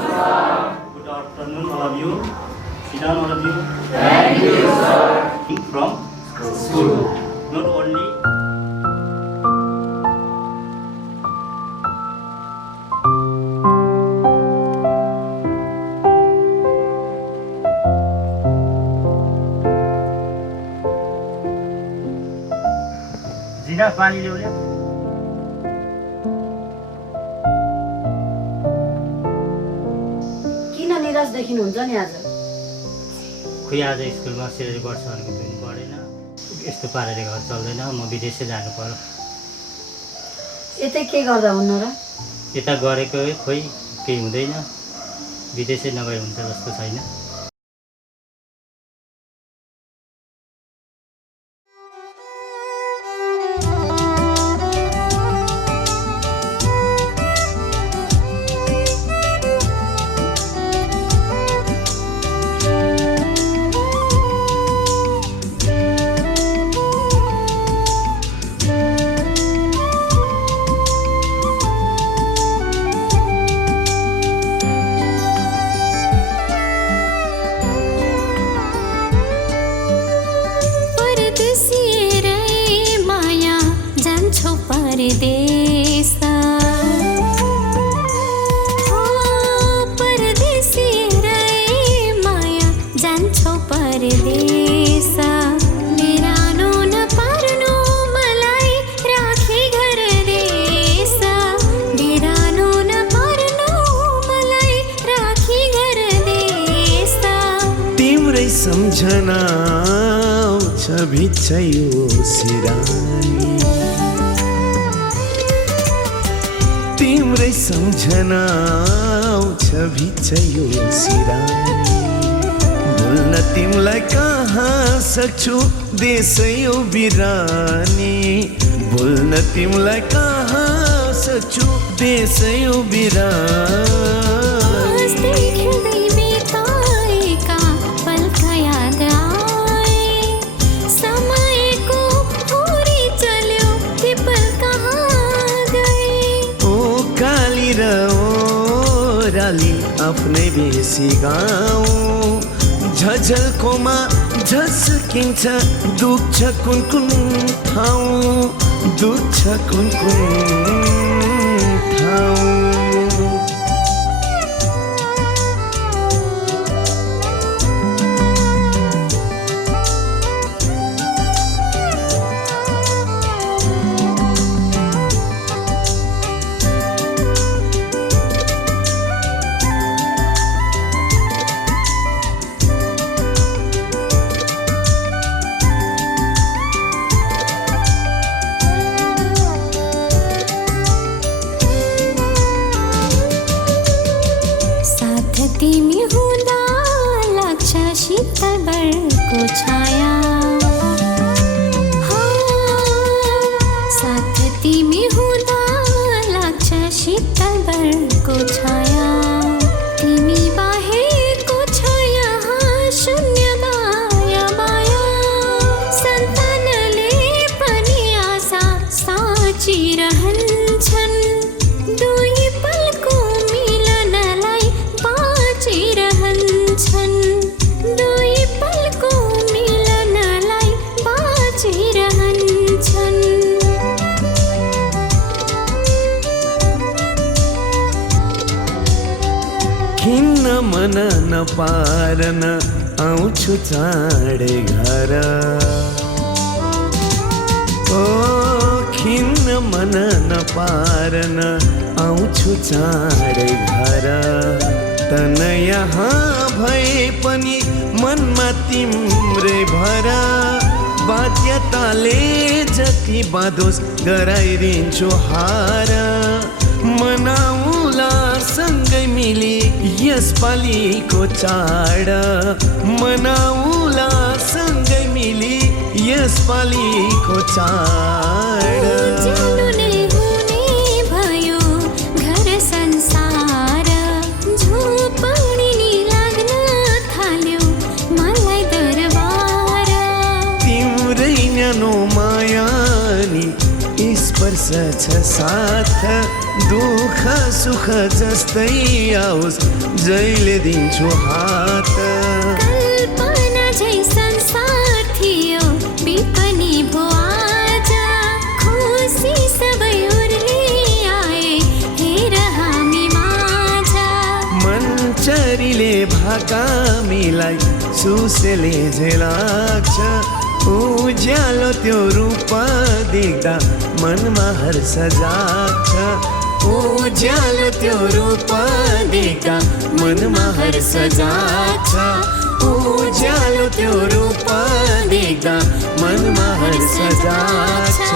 Good afternoon, all of you. Sit down, all of you. Thank you, sir. From School. not only जिरा पानी ल्याउले किन निराश देखिनुहुन्छ नि आज? खोइ आज स्कुलमा सेलेरी बढ्छ भनेको पनि बढेन। यस्तो पाराले घर चल्दैन, म विदेशै जानु पर्यो। यतै के गर्दा हुन्न र? यता गरेको खोइ केही हुँदैन, विदेशै नगए हुन्छ जस्तो छैन। सम्झना आउँछ भित्छयो सिरानी, तिम्रै सम्झना आउँछ भित्छयो सिरानी। भुल्न तिमीलाई कहाँ सक्छु देशयो बिरानी, भुल्न तिमीलाई कहाँ सक्छु देशयो बिरानी। आफ्नै बेसी गाउँ झझल्कोमा झस्किन्छ, दुख्छ कुन कुन ठाउँ, दुख्छ कुन कुन ठाउँ। तिमी हुँदा लाग्छ शीतलको छाया, साथ तिमी हुँदा लाग्छ शीतलको छाया। तिमी बाहेकको छ यहाँ शून्य माया माया, सन्तानले पनि आशा साचिरहन्छन्, दुई पलको मिलनलाई बाँचिरहन्छन्, दुई पलको मिलनलाई बाँचिरहन्छन्। खिन्न मन नपारन आउँछु चाँडै घर, ओ खिन्न मन नपारन आउँछु चाँडै घर। तन यहाँ भए पनि मनमा तिम्रै भर, बाध्यताले जति बाँधोस् गराइदिन्छु हार। मनाउला सँगै मिली यसपालिको चाड, मनाउला सँगै मिली यसपालिको चाड। माया नि स्पर्श छ साथ, दुःख सुख जस्तै आओस् जहिले दिन्छु हात कल्पना झै संसार थियो बिपनी भो आज खुसी सबै उर्ली आए हेर हामी माझ मन्चरीले भाकामीलाई सुसेले झै लाग्छ उज्यालो त्यो रूप देख्दा मनमा हर्ष जाग्छ उज्यालो त्यो रूप देख्दा मनमा हर्ष जाग्छ उज्यालो त्यो रूप देख्दा मनमा हर्ष जाग्छ